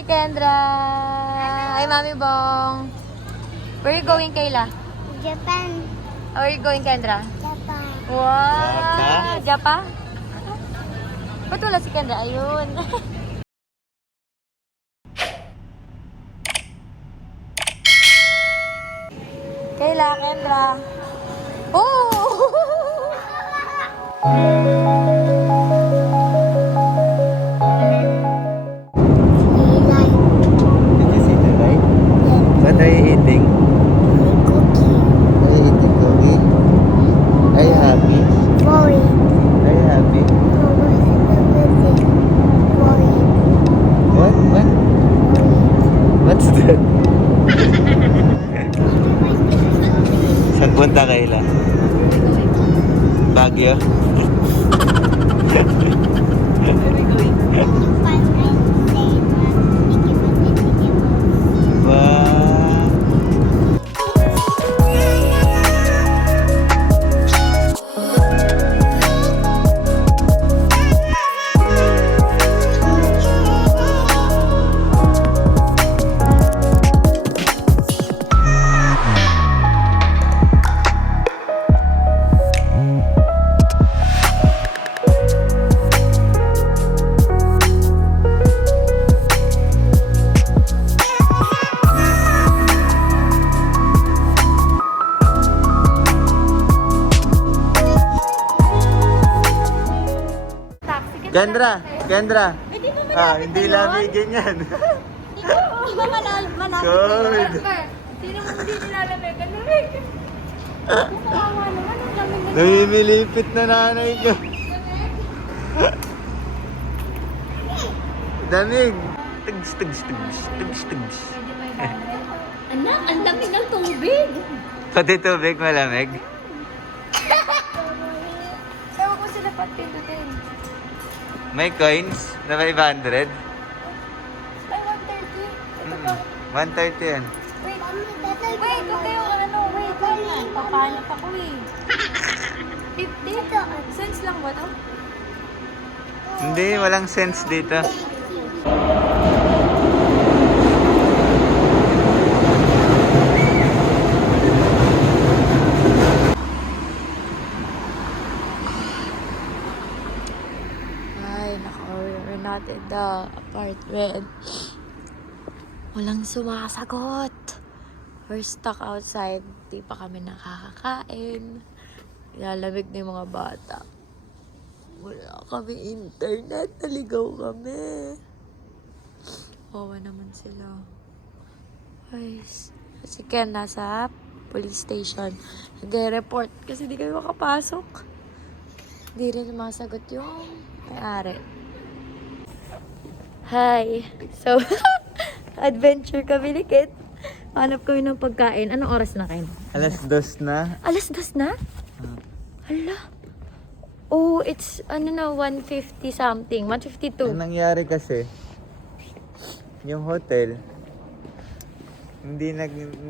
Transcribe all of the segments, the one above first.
Hi, Kendra! Hi, Mami Bong! Where are you going, Kayla? Japan. Where are you going, Kendra? Japan. Wow! Japan? Ba't wala si Kendra? Ayun. Kayla, Kendra. Oh! Light. Did you see the light? Yeah. What are you eating? Cookie. Are you eating cookie? Are you happy? Boy. Are you happy? Boy. What? What? What's that? Saan punta Kayla? Baguio? Wow! Kendra! Kendra! Hindi lamigin yan. Di ba malapit? Good! Sino mo hindi nilalamig? Lamig! Kawawa naman, ang lamig na. Namimilipit na nanay ko. Damig! Tugs, tugs, tugs, tugs, tugs. Anak, ang lamig ng tubig! Pati tubig malamig. Tawag mo sila pindutin. May coins na 500. Ay, 130. Ito pa. 130 yan. Wait, huwag kayo wait. Papahanap ako eh. 50? Cents lang ba to? Hindi, walang sense dito. Ay, nako, we're not in the apartment. Walang sumasagot. We're stuck outside. Di pa kami nakakakain. Ilalamig na yung mga bata. Wala kami internet. Naligaw kami. Wawa naman sila. Ay, si Ken nasa police station. Nag-report kasi di kami makapasok. Di rin sumasagot yung may-ari. Hi. So, adventure kami ni Kit. Hanap kami ng pagkain. Anong oras na kayo? Alas 2 na. Alas 2 na? Hala. Oh, it's 150 something. 152. Ang nangyari kasi, yung hotel,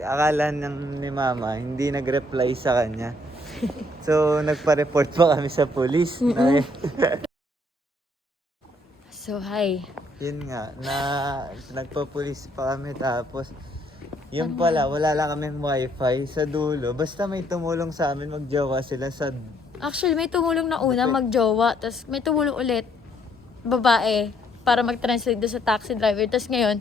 akala ni mama, hindi nag-reply sa kanya. So, nagpa-report pa kami sa police. So, hi. Yun nga, nagpa-police pa kami tapos, yung pala, wala lang kaming wifi sa dulo. Basta may tumulong sa amin, magjowa sila sa... Actually, may tumulong na una, magjowa. Tapos may tumulong ulit, babae, para mag-translate doon sa taxi driver. Tapos ngayon,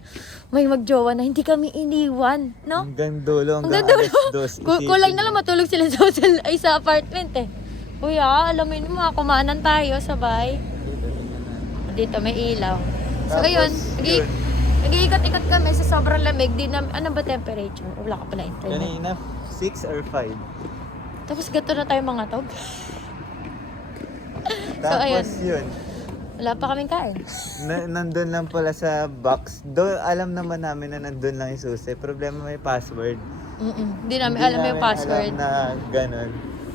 may magjowa na hindi kami iniwan, no? Hanggang dulo, hanggang Hanggang alas 2. Kulang na lang matulog sila sa hotel, ay sa apartment eh. Kuya, alam mo yun, mga kumanan tayo, sabay. Dito may ilaw. So, Tapos, ayun, yun. nag-iikot-ikot kami sa sobrang lamig. Ano ba temperature? Wala ka pala internet. Kanina, 6 or 5. Tapos gato na tayo mga tog. Tapos ayun. yun, Wala pa kaming kain. nandun lang pala sa box. Alam naman namin na nandun lang yung susi. Problema may password. Hindi namin alam yung password. Alam na ganun.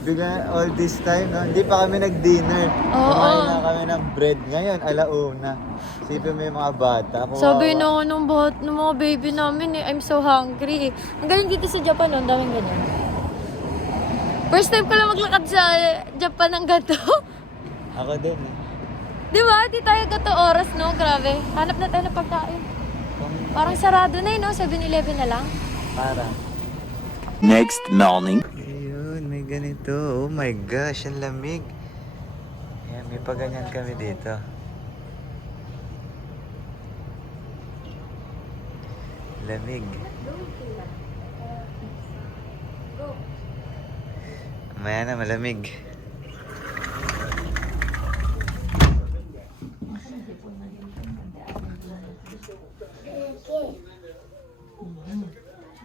Bigla, all this time, no? Hindi pa kami nag-dinner. Oo. Kumain na kami ng bread. Ngayon, alauna. Sipin mo yung mga bata. Sabi na nung mga baby namin I'm so hungry. Ang galing dito sa Japan, ang daming ganyan. First time ko lang maglakad sa Japan ng gato. Ako din. Di ba? Di tayo gato oras, no? Grabe. Hanap na tayo ng pagkain. Parang sarado na no? 7-Eleven na lang. Para. Next morning. Ayun, may ganito. Oh my gosh, ang lamig. Ayan, may paganyan kami dito. Lamig. Maya na, malamig.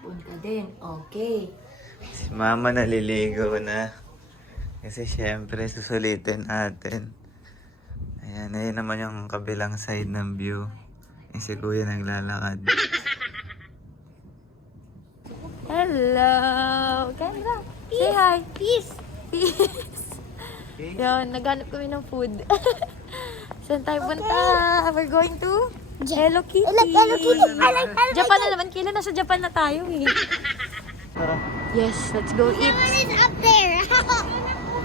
Punta din. Okay. Si mama naliligo na. Kasi syempre, susulitin natin. Ayan, ayun naman yung kabilang side ng view. Yung si kuya naglalakad. Hello! Kendra! Say hi! Peace. Peace! Yun, naghanap kami ng food. Saan tayo punta? We're going to Hello Kitty! I like Hello Kitty. I like Hello Japan na naman. Kailan nasa Japan na tayo eh. Tara. Yes, let's go eat. Kitty. It's up there.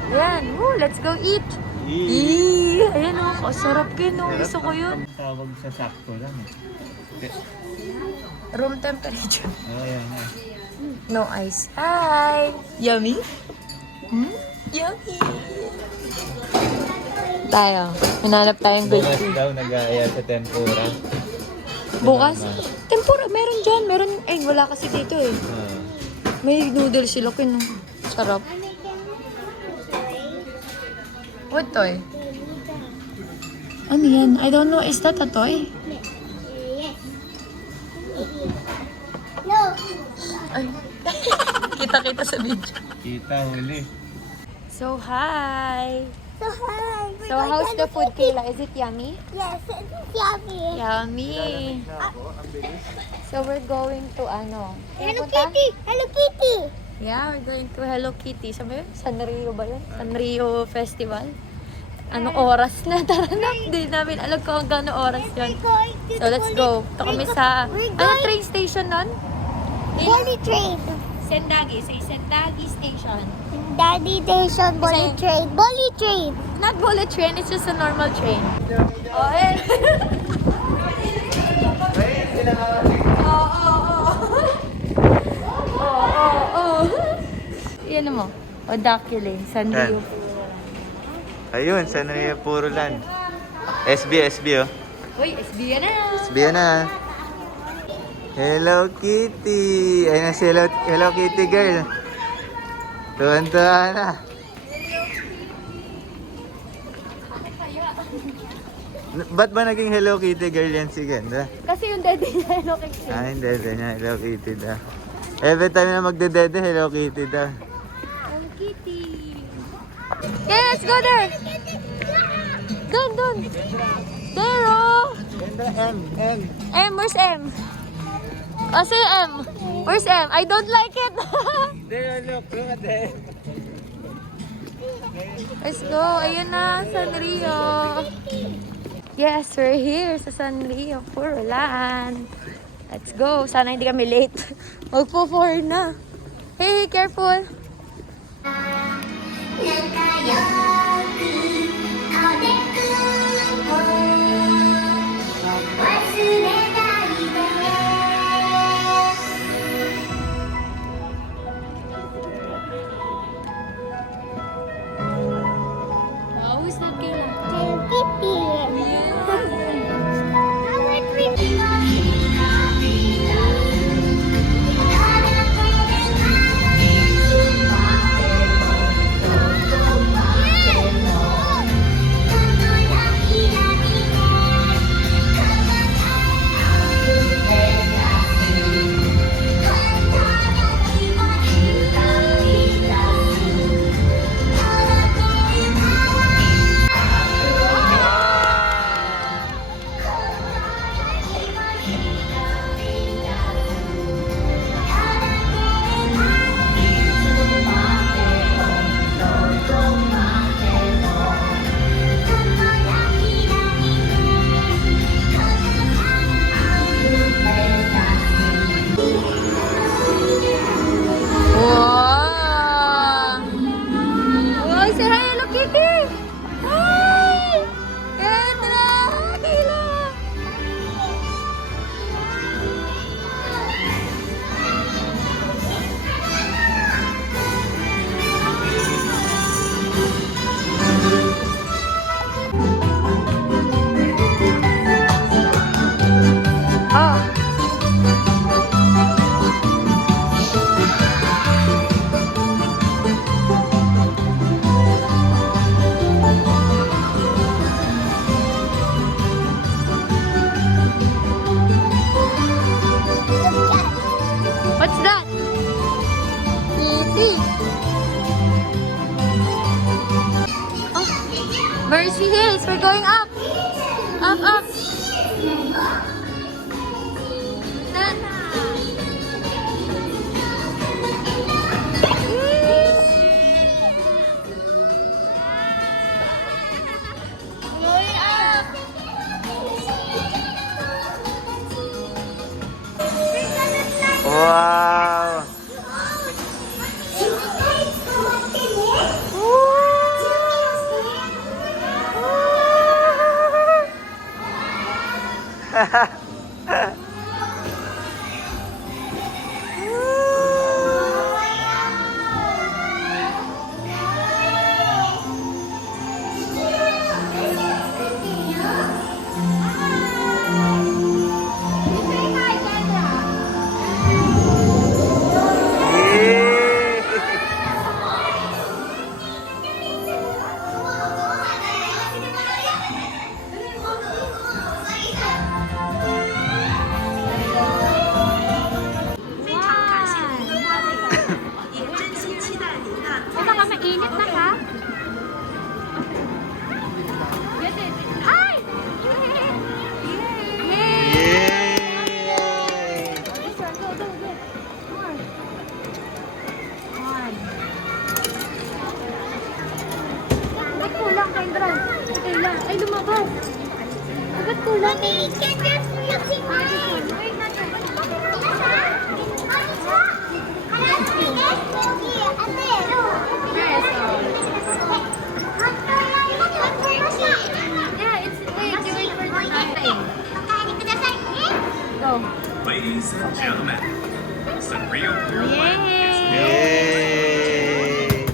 Ayan, woo, let's go eat. Eee, ayan o, sarap yun o. Gusto ko yun. Tawag sa sakto lang eh. Room temperature. Oh, ayan na. No ice. Hi! Yummy? Yummy! Tayo. Hinanap tayong good Bukas food. daw nag-aaya sa tempura. Bukas? Tempura, meron dyan. Meron, wala kasi dito eh. Ah. May noodles sila kin. Sarap. What toy? Ano yan? I don't know. Is that a toy? Yes. No. Ay. Kita-kita sa video. Kita, huli. So, hi! So hi. We're So, going how's to the Hello food, Kitty. Kayla? Is it yummy? Yes, it's yummy. Yummy! So, we're going to ano? Hello Pupunta? Kitty. Hello Kitty. Yeah, we're going to Hello Kitty. Saan ba yun? Sanrio ba yun? Sanrio Festival? Anong oras na? Tara na. Hindi namin alam kung hanggang anong oras yun. We're going to So, let's go. Ito kami sa... We're Ano going train station nun? Bully train. Sendagi. Say Sendagi Station. Daddy Station bully Kasi- train. Bully train. Not bullet train, it's just a normal train. Oh, eh. Oo. Yan mo. Odaculate, Sanrio. Ayun, Sanrio Puro Land. SB, oh. Uy, SB yan na. SB na. Hello Kitty. Ayun na si Hello Kitty girl. Tuwan-tuwa na. Ba't ba naging Hello Kitty girl yan si Ganda? Kasi yung daddy niya, ano kay Kim. Ah, hindi niya. Hello Kitty daw. Every time na magdedede, Hello Kitty daw. Hello Kitty. Okay, let's go there. Dun. There, oh. Ganda, M. M, where's M? Oh, say M. Where's M? I don't like it. There, look at that. Let's go. Ayun na, Sanrio. Yes, we're here sa Sanrio, Purolan. Let's go. Sana hindi kami late. Magpo-4 na. Hey, careful. Oh, who's that Kayla? Hello Kitty. How would we be? Daisy Hills, we're going up. Up, up. Going up. Wow! Baka mainit na ha? Ay! Yay! Yay! This one, go, go, go. More. One. Ba't kulang, Kendra? Okay lang. Ay, lumabas. Ba't kulang? Mommy, can just mixing mine. Yeah, it's wait for the nothing. Go. Ladies and gentlemen, Sanrio Airline is Yay!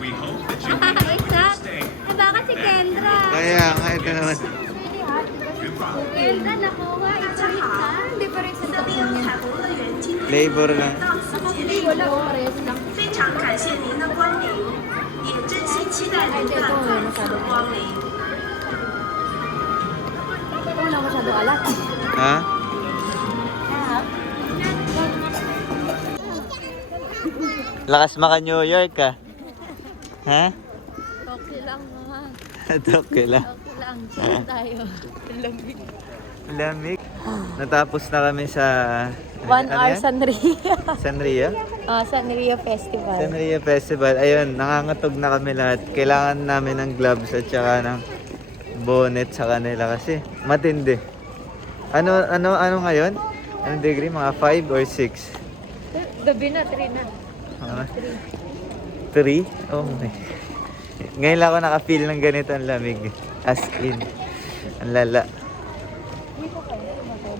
We hope that you enjoy your stay. Eh, bakit si Kendra? Kaya nga, ito naman. Goodbye. Kendra, nakuha. Ito Hindi pa rin sa taon niya. Flavor lang. Hindi, wala. Parehas lang. 非常感谢您的光临，也真心期待您的再次光临。 Wala masyado alat. Ha? Lakas maka New York ka. Ha? Okay lang naman. Okay lang. Okay lang. Chill tayo. Lamig. Lamig. Natapos na kami sa... 1 hour yan? Sanria. Sanria? Sanria Festival. Sanria Festival. Ayun, nangangatog na kami lahat. Kailangan namin ng gloves at saka ng bonnet sa kanila kasi matindi. Ano ngayon? Anong degree? Mga 5 or 6? Gabi na, 3 na. 3? Oh my. Ngayon lang ako naka-feel ng ganito ang lamig. As in. Ang lala.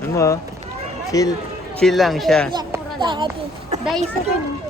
Ano mo? Chill lang siya. Dahil sa rin.